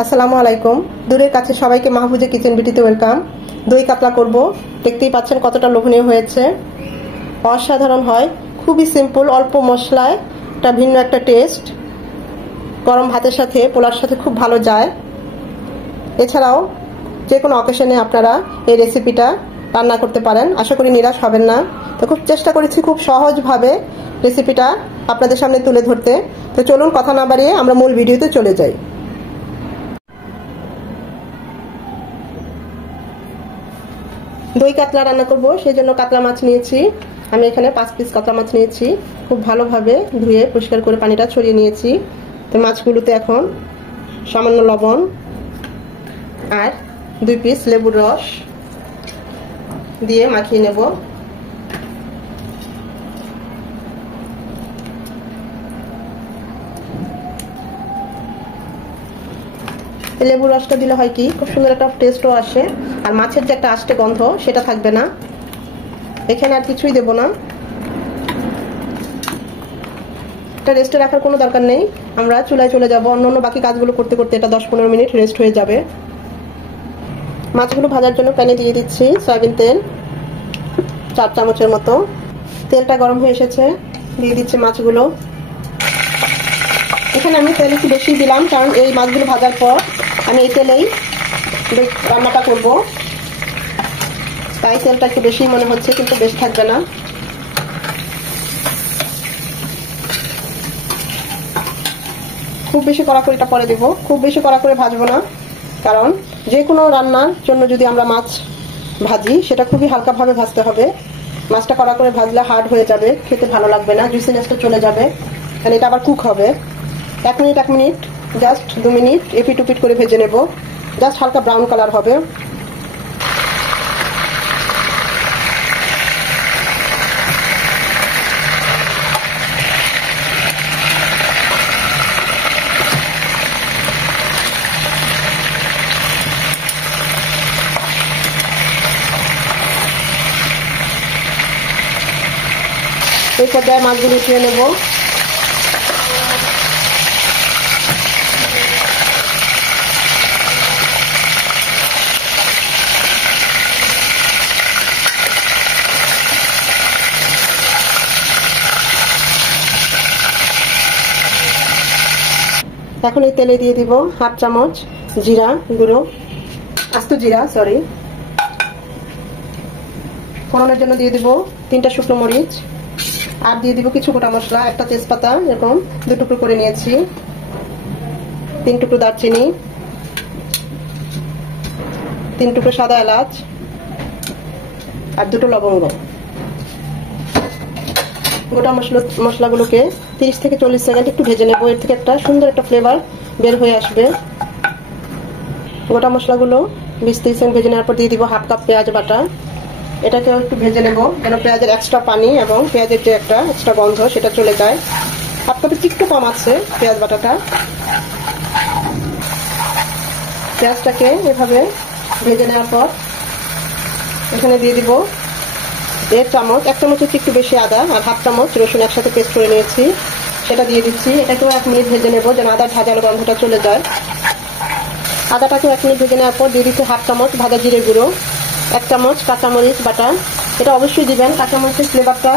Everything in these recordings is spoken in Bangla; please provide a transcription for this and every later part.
আসসালামু আলাইকুম। দূরের কাছে সবাইকে মাহফুজা কিচেন বিউটিতে ওয়েলকাম। দই কাতলা করব। দেখতেই পাচ্ছেন কতটা লোভনীয় হয়েছে, অসাধারণ হয়। খুবই সিম্পল, অল্প মশলায় এটা ভিন্ন একটা টেস্ট। গরম ভাতের সাথে, পোলার সাথে খুব ভালো যায়। এছাড়াও যে কোনো অকেশনে আপনারা এই রেসিপিটা রান্না করতে পারেন, আশা করি নিরাশ হবেন না। তো খুব চেষ্টা করেছি খুব সহজভাবে রেসিপিটা আপনাদের সামনে তুলে ধরতে। তো চলুন কথা না বাড়িয়ে আমরা মূল ভিডিওতে চলে যাই। দই কাতলা রান্না করব, সেই জন্য কাতলা মাছ নিয়েছি। আমি এখানে 5 পিস কাতলা মাছ নিয়েছি। খুব ভালোভাবে ধুয়ে পরিষ্কার করে পানিটা ছড়িয়ে নিয়েছি। তো মাছগুলোতে এখন সামান্য লবণ আর 2 পিস লেবুর রস দিয়ে মাখিয়ে নেব। লেবুর রসটা দিলে হয় কি, খুব সুন্দর একটা টেস্টও আসে, আর মাছের যে একটা আষ্টে গন্ধ সেটা থাকবে না। এখানে আর কিছুই দেব না, এটা রেস্টে রাখার কোনো দরকার নেই। আমরা চুলায় চলে যাব, অন্য বাকি কাজগুলো করতে করতে এটা 10-15 মিনিট রেস্ট হয়ে যাবে। মাছগুলো ভাজার জন্য প্যানে দিয়ে দিচ্ছি সয়াবিন তেল 4 চামচের মতো। তেলটা গরম হয়ে এসেছে, দিয়ে দিচ্ছি মাছগুলো। এখানে আমি তেল একটু বেশি দিলাম, কারণ এই মাছগুলো ভাজার পর আমি এই তেলেই রান্নাটা করব, তাই তেলটা একটু বেশি মনে হচ্ছে, কিন্তু বেশি থাকবে না। খুব বেশি কড়া করে এটা পরে দেবো, খুব বেশি কড়া করে ভাজবো না, কারণ যে কোনো রান্নার জন্য যদি আমরা মাছ ভাজি সেটা খুবই হালকাভাবে ভাজতে হবে। মাছটা কড়া করে ভাজলে হার্ড হয়ে যাবে, খেতে ভালো লাগবে না, জুসিনেসটা চলে যাবে, কারণ এটা আবার কুক হবে। 1 মিনিট জাস্ট 2 মিনিট এপিট উপিট করে ভেজে নেব, জাস্ট হালকা ব্রাউন কালার হবে। এই পর্যায়ে মাছগুলো উঠিয়ে নেব। এখন এই তেলে দিয়ে দিব 1/2 চামচ জিরা গুঁড়ো, আস্ত জিরা, সরি। ফোড়নের জন্য দিয়ে দিব 3টা শুকনো মরিচ, আর দিয়ে দিব কিছু গোটা মশলা, একটা তেজপাতা এরকম 2 টুকরো করে নিয়েছি, 3 টুকরো দারচিনি, 3 টুকরো সাদা এলাচ আর 2টো লবঙ্গ। গোটা মশলাগুলোকে 30 থেকে 40 সেকেন্ড একটু ভেজে নেব, এর থেকে একটা সুন্দর একটা ফ্লেভার বের হয়ে আসবে। গোটা মশলাগুলো 20-30 সেকেন্ড ভেজে নেওয়ার পর দিয়ে দিব 1/2 কাপ পেঁয়াজ বাটা। এটাকেও একটু ভেজে নেব, যেন পেঁয়াজের এক্সট্রা পানি এবং পেঁয়াজের যে একটা এক্সট্রা গন্ধ সেটা চলে যায়। 1/2 কাপের একটু কম আছে পেঁয়াজ বাটাটা। পেঁয়াজটাকে এভাবে ভেজে নেওয়ার পর এখানে দিয়ে দিব 1 চামচ, 1 চামচের একটু বেশি আদা আর 1/2 চামচ রসুন একসাথে পেস্ট করে নিয়েছি, সেটা দিয়ে দিচ্ছি। এটাকেও 1 মিনিট ভেজে নেব, যেন আদার ঝাঁঝালো গন্ধটা চলে যায়। আদাটাকেও 1 মিনিট ভেজে নেওয়ার পর দিয়ে দিচ্ছি 1/2 চামচ ভাজা জিরে গুঁড়ো, 1 চামচ কাঁচামরিচ বাটা। এটা অবশ্যই দিবেন, কাঁচামরিচের ফ্লেভারটা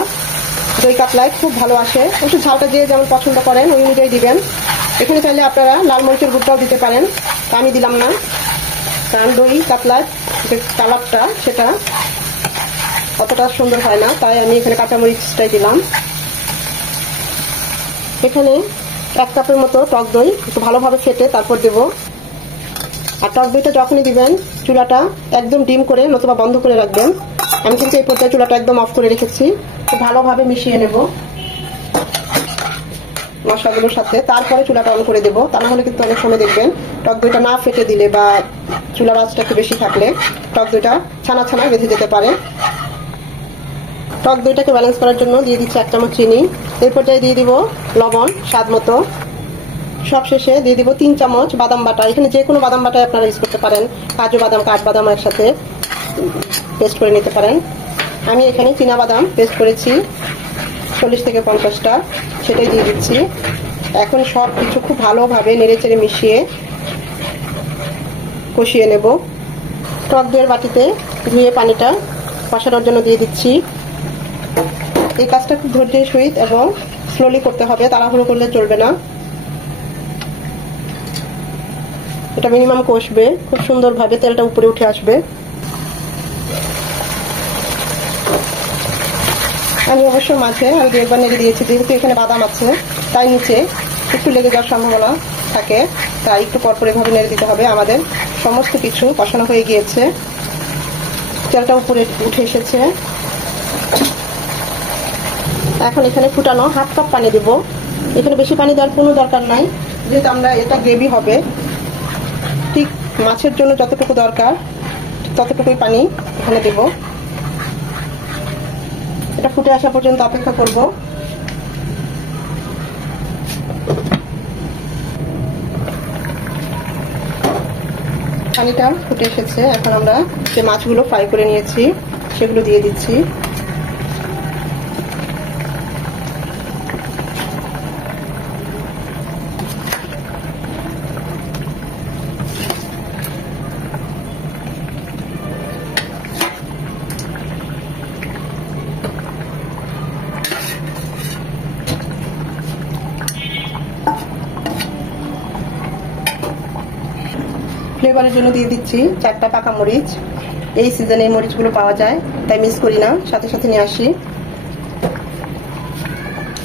দই কাতলায় খুব ভালো আসে। একটু ঝালটা দিয়ে যেমন পছন্দ করেন ওই অনুযায়ী দিবেন। এখানে চাইলে আপনারা লাল মরিচের গুঁড়োটাও দিতে পারেন, তা আমি দিলাম না, কারণ দই কাতলার যে কালারটা সেটা অতটা সুন্দর হয় না, তাই আমি এখানে কাঁচামরিচটাই দিলাম। এখানে 1 কাপের মতো টক দই একটু ভালোভাবে ফেটে তারপর দেব। আর টক দইটা যখনই দিবেন চুলাটা একদম ডিম করে নতুবা বন্ধ করে রাখবেন। আমি কিন্তু এই পর্যায়ে চুলাটা একদম অফ করে রেখেছি। খুব ভালোভাবে মিশিয়ে নেব মশলাগুলোর সাথে, তারপরে চুলাটা অন করে দেবো। তা না হলে কিন্তু অনেক সময় দেখবেন টক দইটা না ফেটে দিলে বা চুলার আঁচটা একটু বেশি থাকলে টক দইটা ছানা ছানা বেঁধে যেতে পারে। টক দইটাকে ব্যালেন্স করার জন্য দিয়ে দিচ্ছি 1 চামচ চিনি। এই পর্যায়ে দিয়ে দিব লবণ স্বাদ মতো। সবশেষে দিয়ে দিব 3 চামচ বাদাম বাটা। এখানে যে কোনো বাদাম বাটা আপনারা ইউজ করতে পারেন, কাজু বাদাম, কাঠবাদাম একসাথে পেস্ট করে নিতে পারেন। আমি এখানে চীনা বাদাম পেস্ট করেছি 40 থেকে 50টা, সেটাই দিয়ে দিচ্ছি। এখন সব কিছু খুব ভালোভাবে নেড়েচেড়ে মিশিয়ে কষিয়ে নেব। টক দইয়ের বাটিতে ধুয়ে পানিটা কষানোর জন্য দিয়ে দিচ্ছি। এই কাজটা খুব ধৈর্যের সহিত এবং স্লোলি করতে হবে, তাড়াহুড়ো করলে চলবে না। এটা মিনিমাম কষবে, খুব সুন্দরভাবে তেলটা উপরে উঠে আসবে। আমি অবশ্য মাঝে আর দু একবার নেড়ে দিয়েছি, যেহেতু এখানে বাদাম আছে তাই নিচে একটু লেগে যাওয়ার সম্ভাবনা থাকে, তাই একটু পরপর এভাবে নেড়ে দিতে হবে। আমাদের সমস্ত কিছু কষানো হয়ে গিয়েছে, তেলটা উপরে উঠে এসেছে। এখন এখানে ফুটানো 1/2 কাপ পানি দেব। এখানে বেশি পানি দেওয়ার কোনো দরকার নাই, যেহেতু আমরা এটা গ্রেভি হবে। ঠিক মাছের জন্য যতটুকু দরকার ততটুকুই পানি এখানে দেব। এটা ফুটে আসা পর্যন্ত অপেক্ষা করব। পানিটা ফুটে এসেছে। এখন আমরা যে মাছগুলো ফ্রাই করে নিয়েছি সেগুলো দিয়ে দিচ্ছি। ফ্লেভারের জন্য দিয়ে দিচ্ছি 4টা পাকা মরিচ। এই সিজনে এই মরিচগুলো পাওয়া যায়, তাই মিস করি না, সাথে সাথে নিয়ে আসি।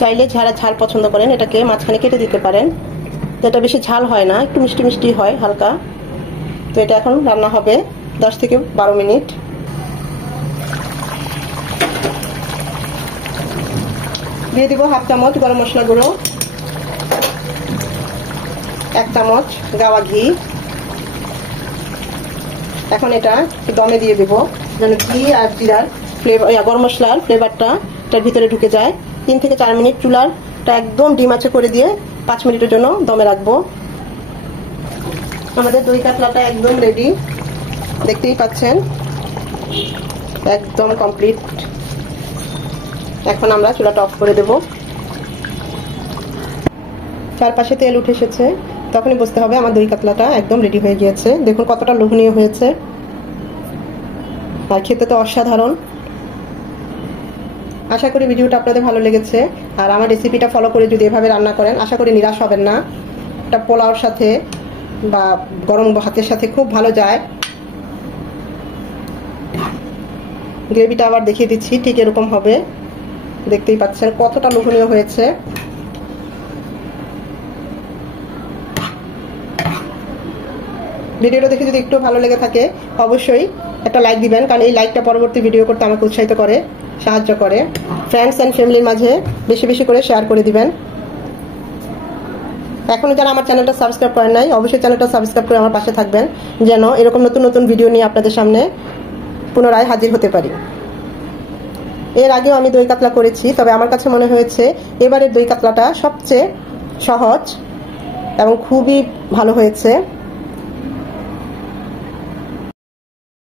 চাইলে যারা ঝাল পছন্দ করেন এটাকে মাঝখানে কেটে দিতে পারেন, যেটা বেশি ঝাল হয় না, একটু মিষ্টি মিষ্টি হয় হালকা। তো এটা এখন রান্না হবে 10 থেকে 12 মিনিট। দিয়ে দিব 1/2 চামচ গরম মশলা গুঁড়ো, 1 চামচ গাওয়া ঘি। এখন এটা দমে দিয়ে দেবো, যেন ঘি আর জিরার ফ্লেভার, গরম মশলার ফ্লেভারটা এটার ভিতরে ঢুকে যায়। 3 থেকে 4 মিনিট চুলাটা একদম ডিম আঁচে করে দিয়ে 5 মিনিটের জন্য দমে রাখবো। আমাদের দই কাতলাটা একদম রেডি, দেখতেই পাচ্ছেন, একদম কমপ্লিট। এখন আমরা চুলাটা অফ করে দেব। চারপাশে তেল উঠে এসেছে, তখনই বুঝতে হবে আমার দই কাতলাটা একদম রেডি হয়ে গিয়েছে। দেখুন কতটা লোভনীয় হয়েছে, আর খেতে তো অসাধারণ। আশা করি ভিডিওটা আপনাদের ভালো লেগেছে, আর আমার রেসিপিটা ফলো করে যদি এভাবে রান্না করেন আশা করি নিরাশ হবেন না। এটা পোলাওর সাথে বা গরম ভাতের সাথে খুব ভালো যায়। গ্রেভিটা আবার দেখিয়ে দিচ্ছি, ঠিক এরকম হবে, দেখতেই পাচ্ছেন কতটা লোভনীয় হয়েছে। ভিডিওটা দেখে যদি একটু ভালো লেগে থাকে অবশ্যই একটা লাইক দিবেন, কারণ এই লাইকটা পরবর্তী ভিডিও করতে আমাকে উৎসাহিত করে, সাহায্য করে। ফ্রেন্ডস অ্যান্ড ফ্যামিলির মাঝে বেশি বেশি করে শেয়ার করে দিবেন। এখনো যারা আমার চ্যানেলটা সাবস্ক্রাইব করেন নাই অবশ্যই চ্যানেলটা সাবস্ক্রাইব করে আমার পাশে থাকবেন, যেন এরকম নতুন নতুন ভিডিও নিয়ে আপনাদের সামনে পুনরায় হাজির হতে পারি। এর আগেও আমি দই কাতলা করেছি, তবে আমার কাছে মনে হয়েছে এবারের দই কাতলাটা সবচেয়ে সহজ এবং খুবই ভালো হয়েছে।